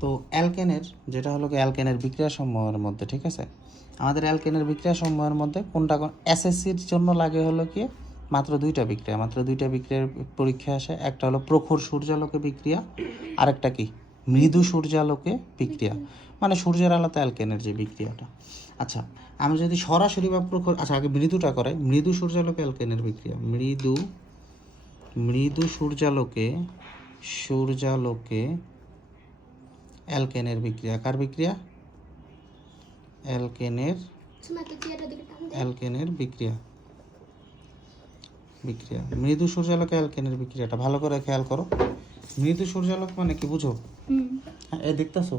তো অ্যালকেনের যেটা হলো কি অ্যালকেনের বিক্রিয়া সমূহের মধ্যে, ঠিক আছে, আমাদের অ্যালকেনের বিক্রিয়া সমূহের মধ্যে কোনটা এসএসসির জন্য লাগে হলো কি মাত্র দুইটা বিক্রিয়ার পরীক্ষা আসে। একটা হলো প্রখর সূর্যালোকে বিক্রিয়া, আরেকটা কি মৃদু সূর্যালোকে বিক্রিয়া, মানে সূর্যের আলোতে অ্যালকেনের যে বিক্রিয়াটা। আচ্ছা, আমি যদি সরাসরি বা প্রখর, আচ্ছা আগে মৃদুটা করাই। মৃদু সূর্যালোকে অ্যালকেনের বিক্রিয়া, মৃদু সূর্যালোকে অ্যালকেনের বিক্রিয়া। কার বিক্রিয়া? অ্যালকেনের বিক্রিয়া। মৃদু সূর্যালোকে অ্যালকেনের বিক্রিয়াটা ভালো করে খেয়াল করো। মৃদু সূর্যালোক মানে কি বুঝো? হ্যাঁ, দেখতেছো?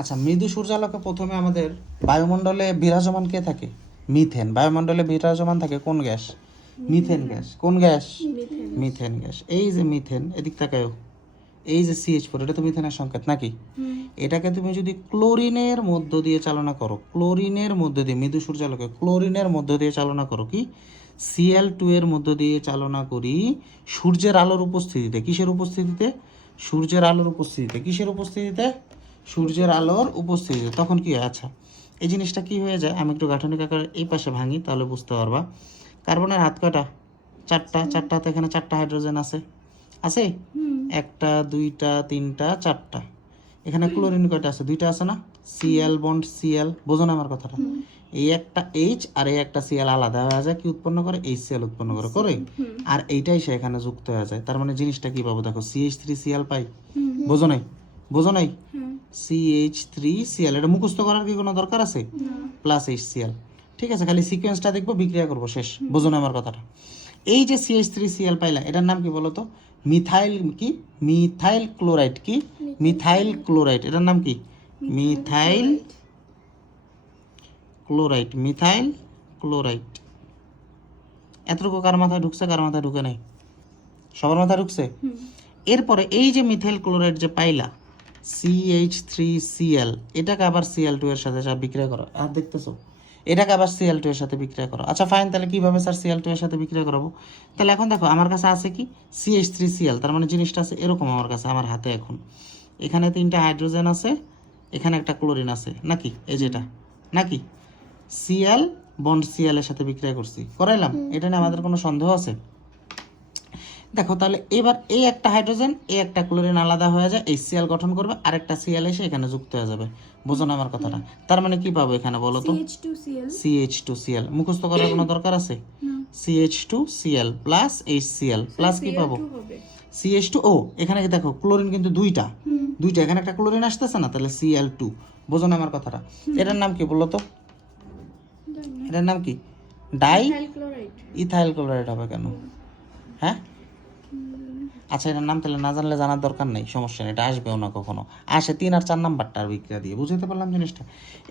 আচ্ছা, মৃদু সূর্যালোকে প্রথমে আমাদের বায়ুমণ্ডলে বিরাজমান কে থাকে? মিথেন। বায়ুমণ্ডলে বিরাজমান থাকে কোন গ্যাস? Methane gas. কোন গ্যাস? Methane gas. এই যে মিথেন, এদিক তাকায়ও, এই যে CH4, এটা তো মিথেনের সংকেত নাকি? এটাকে তুমি যদি ক্লোরিনের মধ্য দিয়ে চালনা করো, ক্লোরিনের মধ্য দিয়ে, মৃদু সূর্যালোকে ক্লোরিনের মধ্য দিয়ে চালনা করো, কি Cl2 এর মধ্য দিয়ে চালনা করি সূর্যের আলোর উপস্থিতিতে। কিসের উপস্থিতিতে? সূর্যের আলোর উপস্থিতিতে। কিসের উপস্থিতিতে? সূর্যের আলোর উপস্থিতিতে। তখন কি হয়? আচ্ছা, এই জিনিসটা কি হয়ে যায়, আমি একটু গাঠনিক আকারে এই পাশে ভাঙি, তাহলে বুঝতে পারবা। কার্বনের হাত কয়টা? চারটাতে এখানে 4টা হাইড্রোজেন আছে। আছে? 1টা 2টা 3টা 4টা। এখানে ক্লোরিন কয়টা আছে? 2টা আছে না? Cl বন্ড Cl, বোঝো না আমার কথাটা? এই একটা H আর এই একটা Cl আলাদা হয়ে যায়, কি উৎপন্ন করে? HCl উৎপন্ন করে। আর এইটাই সে এখানে যুক্ত হয়ে যায়। তার মানে জিনিসটা কি পাবো দেখো, CH3Cl পাই। বোঝো নাই? CH3Cl, এটা মুখস্থ করার কি কোনো দরকার আছে? প্লাস HCl, ঠিক আছে, খালি সিকোয়েন্সটা দেখবো, বিক্রিয়া করবো, শেষ। বোঝো না আমার কথাটা? এই যে CH3Cl পাইলা, এটার নাম কি বলো তো? Methyl chloride. কি? Methyl chloride. এটার নাম কি? Methyl chloride. এতটুকু কার মাথায় ঢুকছে, কার মাথায় ঢুকে নাই? সবার মাথায় ঢুকছে। এরপরে এই যে মিথাইল ক্লোরাইড যে পাইলা, CH3Cl, এটাকে আবার Cl2 এর সাথে বিক্রিয়া করো। আর দেখতেছো, এটাকে আবার Cl2 এর সাথে বিক্রিয়া করো। আচ্ছা ফাইন, তাহলে কিভাবে স্যার Cl2 এর সাথে বিক্রিয়া করাবো? তাহলে এখন দেখো, আমার কাছে আছে কি CH3Cl, তার মানে জিনিসটা আছে এরকম আমার কাছে, আমার হাতে এখন এখানে 3টা হাইড্রোজেন আছে, এখানে একটা ক্লোরিন আছে নাকি? এই যেটা নাকি Cl বন্ড Cl এর সাথে বিক্রিয়া করছি, করাইলাম। এটা নিয়ে আমাদের কোনো সন্দেহ আছে? দেখো, তাহলে এবার এই একটা হাইড্রোজেন, এই একটা ক্লোরিন আলাদা হয়ে যায়, HCl গঠন করবে, আরেকটা Cl এসে এখানে যুক্ত হয়ে যাবে। বোঝো না আমার কথাটা? তার মানে কি পাবো এখানে বলো তো? CH2Cl। মুখস্থ করার কোনো দরকার আছে? CH2Cl প্লাস HCl প্লাস কি পাবো? CH2। ও, এখানে দেখো ক্লোরিন কিন্তু দুইটা, এখানে একটা ক্লোরিন আসতেছে না, তাহলে Cl2। বোঝো না আমার কথাটা? এটার নাম কি বলো তো? এটার নাম কি? ইথাইল ক্লোরাইড হবে কেন? হ্যাঁ, আচ্ছা, এটার নাম তাহলে না জানলে জানার দরকার নেই, সমস্যা নেই, এটা আসবেও না কখনো। আসে 3 আর 4 নাম্বারটা আর বিক্রিয়া দিয়ে। বুঝতে পারলাম জিনিসটা?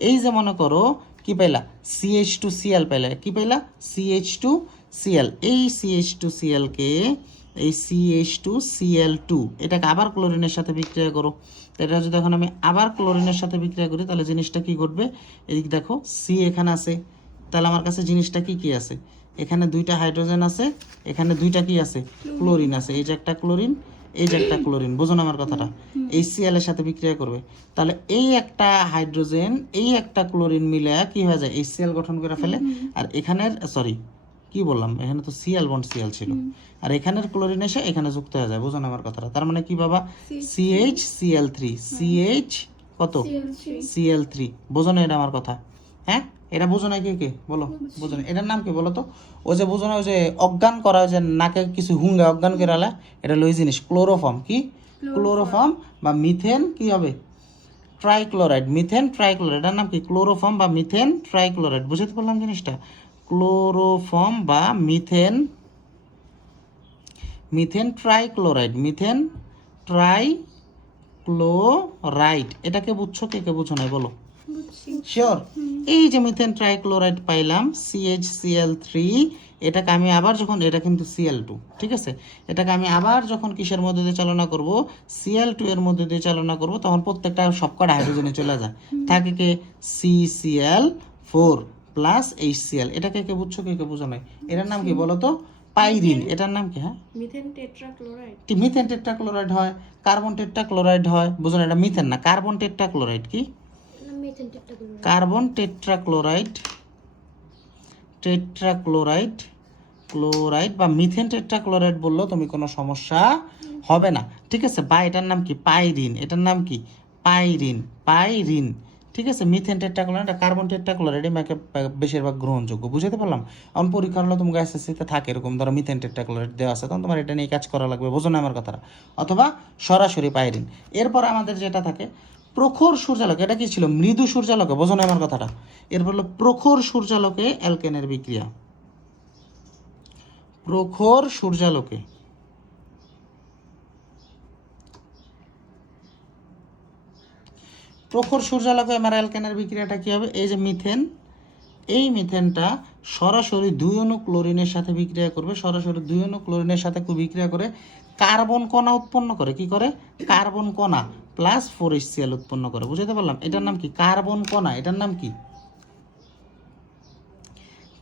এই যে মনে করো কি পাইলা, CH2Cl পাইলা। কি পাইলা? CH2Cl। এই CH2Cl কে, এই CH2Cl2, এটাকে আবার ক্লোরিনের সাথে বিক্রিয়া করো। এটা যদি এখন আমি আবার ক্লোরিনের সাথে বিক্রিয়া করি, তাহলে জিনিসটা কি ঘটবে? এদিকে দেখো, C এখানে আছে, তাহলে আমার কাছে জিনিসটা কি আছে? এখানে 2টা হাইড্রোজেন আছে, এখানে 2টা কি আছে? ক্লোরিন আছে। এই যে একটা ক্লোরিন, এই যে একটা ক্লোরিন। বোঝো না আমার কথাটা? HCl এর সাথে বিক্রিয়া করবে, তাহলে এই একটা হাইড্রোজেন, এই একটা ক্লোরিন মিলে কি হয়ে যায়? HCl গঠন করে ফেলে। আর এখানের, সরি কি বললাম, এখানে তো Cl বন্ড Cl ছিল, আর এখানের ক্লোরিন এসে এখানে যুক্ত হয়ে যায়। বোঝো না আমার কথাটা? তার মানে কি বাবা? CHCl3, CH কত? Cl3। বোঝো না এটা আমার কথা? হ্যাঁ, এটা বোঝো না? কে বলো বোঝো না? এটার নাম কি বলো তো? ওই যে বোঝো না, ওই যে অজ্ঞান করা, ওই যে নাকে কিছু হুঙ্গা অজ্ঞান করে আলা, এটা লই জিনিস ক্লোরোফর্ম। কি? ক্লোরোফর্ম বা মিথেন কি হবে? ট্রাইক্লোরাইড। মিথেন ট্রাইক্লোরাইড, এটার নাম কি? ক্লোরোফর্ম বা মিথেন ট্রাইক্লোরাইড। বুঝতে পারলাম জিনিসটা? ক্লোরোফর্ম বা মিথেন ট্রাইক্লোরাইড। মিথেন ট্রাইক্লোরাইড, এটাকে বুঝছো? কে বুঝো নাই বলো? শিওর? এই যে মিথেন ট্রাইক্লোরাইড পাইলাম, CHCl3, এটাকে আমি আবার যখন, এটা কিন্তু Cl2, ঠিক আছে, এটাকে আমি আবার যখন কিসের মধ্যে দিয়ে চালনা করব? Cl2 এর মধ্যে দিয়ে চালনা করব, তখন প্রত্যেকটা সবকটা হাইড্রোজেনে চলে যায়, থাকে কে? CCl4 plus HCl। এটাকে কে বুঝছো? কে বুঝো নাই? এটার নাম কি বলো তো? পাইরিন, এটার নাম কি? হ্যাঁ, মিথেন টেট্রাক্লোরাইড। মিথেন টেট্রাক্লোরাইড হয়, কার্বন টেট্রাক্লোরাইড হয়। বুঝুন, এটা মিথেন না, কার্বন টেট্রাক্লোরাইড। কি? কার্বন টেট্রাক্লোরাইড, টেট্রাক্লোরাইড, ক্লোরাইড বা মিথেন টেট্রাক্লোরাইড বললেও তুমি কোনো সমস্যা হবে না, ঠিক আছে। বা এটার নাম কি? পাইরিন। এটার নাম কি? পাইরিন, পাইরিন, ঠিক আছে। মিথেন টেট্রাক্লোরাইড, কার্বন টেট্রাক্লোরাইড এটাকে বেশিরভাগ গ্রহণযোগ্য। বুঝতে পারলাম? এখন পরীক্ষা হলো তোমাকে এসএসসিতে থাকে এরকম, ধরো মিথেন টেট্রাক্লোরাইড দেওয়া আছে, তখন তোমার এটা নিয়ে কাজ করা লাগবে। বোঝো না আমার কথাটা? অথবা সরাসরি পাইরিন। এরপর আমাদের যেটা থাকে প্রখর সূর্যালোকে, এটা কি ছিল? মৃদু সূর্যালোকে। বোঝো না আমার কথাটা? এরপর হলো প্রখর সূর্যালোকে অ্যালকেনের বিক্রিয়া। প্রখর সূর্যালোকে, প্রখর সূর্যালোকে আমার অ্যালকেনের বিক্রিয়াটা কি হবে? এই যে মিথেন, এই মিথেনটা সরাসরি 2 অণু ক্লোরিনের সাথে বিক্রিয়া করবে, সরাসরি 2 অণু ক্লোরিনের সাথে বিক্রিয়া করে কার্বন কণা উৎপন্ন করে। কি করে? কার্বন কণা প্লাস 4HCl উৎপন্ন করে। বুঝতে পারলাম? এটার নাম কি? কার্বন কণা। এটার নাম কি?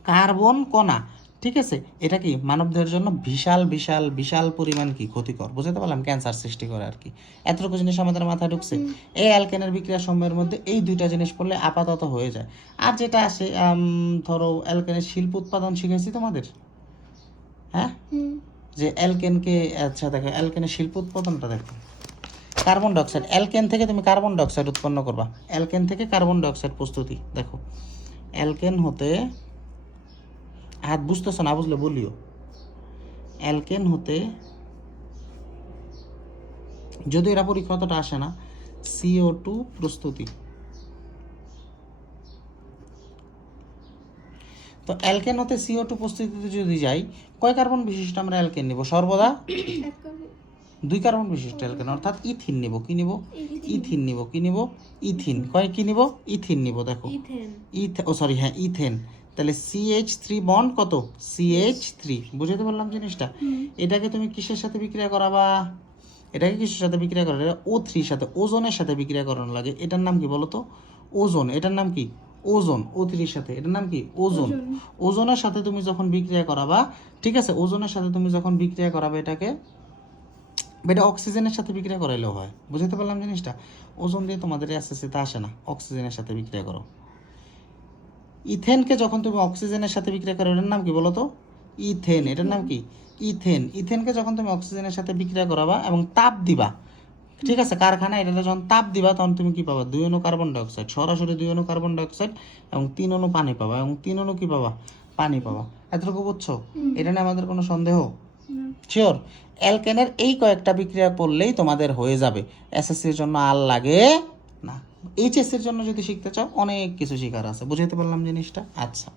কার্বন কণা, ঠিক আছে। এটা কি মানবদেহের জন্য বিশাল বিশাল বিশাল পরিমাণ কি ক্ষতিকর। বুঝতে পারলাম? ক্যান্সার সৃষ্টি করে আর কি। এতটুকু জিনিস আমাদের মাথায় ঢুকছে। এই অ্যালকেনের বিক্রিয়া সময়ের মধ্যে এই দুইটা জিনিস পড়লে আপাতত হয়ে যায়। আর যেটা আসে ধরো অ্যালকেনের শিল্প উৎপাদন শিখেছি তোমাদের, হ্যাঁ, যে অ্যালকেনকে, আচ্ছা দেখো অ্যালকেনের শিল্প উৎপাদনটা দেখো। কার্বন ডাইঅক্সাইড, অ্যালকেন থেকে তুমি কার্বন ডাইঅক্সাইড উৎপন্ন করবা। অ্যালকেন থেকে কার্বন ডাইঅক্সাইড প্রস্তুতি দেখো। অ্যালকেন হতে, হাত বুঝতেছ না, বুঝলে বলিও। অ্যালকেন হতে, যদি এরা পরীক্ষা অতটা আসে না, CO2 প্রস্তুতি। তো অ্যালকেন হতে CO2 প্রস্তুতিতে যদি যাই, কয় কার্বন বিশিষ্ট আমরা অ্যালকেন নিব? সর্বদা 2 কার্বন বিশিষ্ট অ্যালকেন, অর্থাৎ ইথিন নিব। কি নিব? ইথিন নিব। কি নিব? ইথিন। কয় কি নিব? ইথিন নিব। দেখো হ্যাঁ, ইথেন। তাহলে CH3 বন্ড কত? CH3। বুঝতে পারলাম জিনিসটা? এটাকে তুমি কিসের সাথে বিক্রিয়া করাবা? এটাকে কিসের সাথে বিক্রিয়া করা? এটা O3 সাথে, ওজনের সাথে বিক্রিয়া করানো লাগে। এটার নাম কি বলো তো? ওজন। এটার নাম কি? ওজন। O3 সাথে, এটার নাম কি? ওজন। ওজনের সাথে তুমি যখন বিক্রিয়া করাবা, ঠিক আছে, ওজনের সাথে তুমি যখন বিক্রিয়া করাবে এটাকে, এটা অক্সিজেনের সাথে বিক্রিয়া করাইলেও হয়। বুঝতে পারলাম জিনিসটা? ওজন দিয়ে তোমাদের এসএসসিতে আসে না, অক্সিজেনের সাথে বিক্রিয়া করো। ইথেনকে যখন তুমি অক্সিজেনের সাথে বিক্রিয়া করো, এটার নাম কি বলো তো? ইথেন। এটার নাম কি? ইথেন। ইথেনকে যখন তুমি অক্সিজেনের সাথে বিক্রিয়া করাবা এবং তাপ দিবা, ঠিক আছে, কারখানায় এটাতে যখন তাপ দিবা, তখন তুমি কি পাবা? 2 অণু কার্বন ডাইঅক্সাইড, সরাসরি 2 অণু কার্বন ডাইঅক্সাইড এবং 3 অণু পানি পাবা, এবং 3 অণু কি পাবা? পানি পাবা। এতটুকু বুঝছো? এটা নিয়ে আমাদের কোনো সন্দেহ? শিওর? অ্যালকেনের এই কয়েকটা বিক্রিয়া করলেই তোমাদের হয়ে যাবে। এসএসসির জন্য আর লাগে না। এইচএসসির জন্য যদি শিখতে চাও, অনেক কিছু শেখার আছে। বুঝতে পারলাম জিনিসটা? আচ্ছা।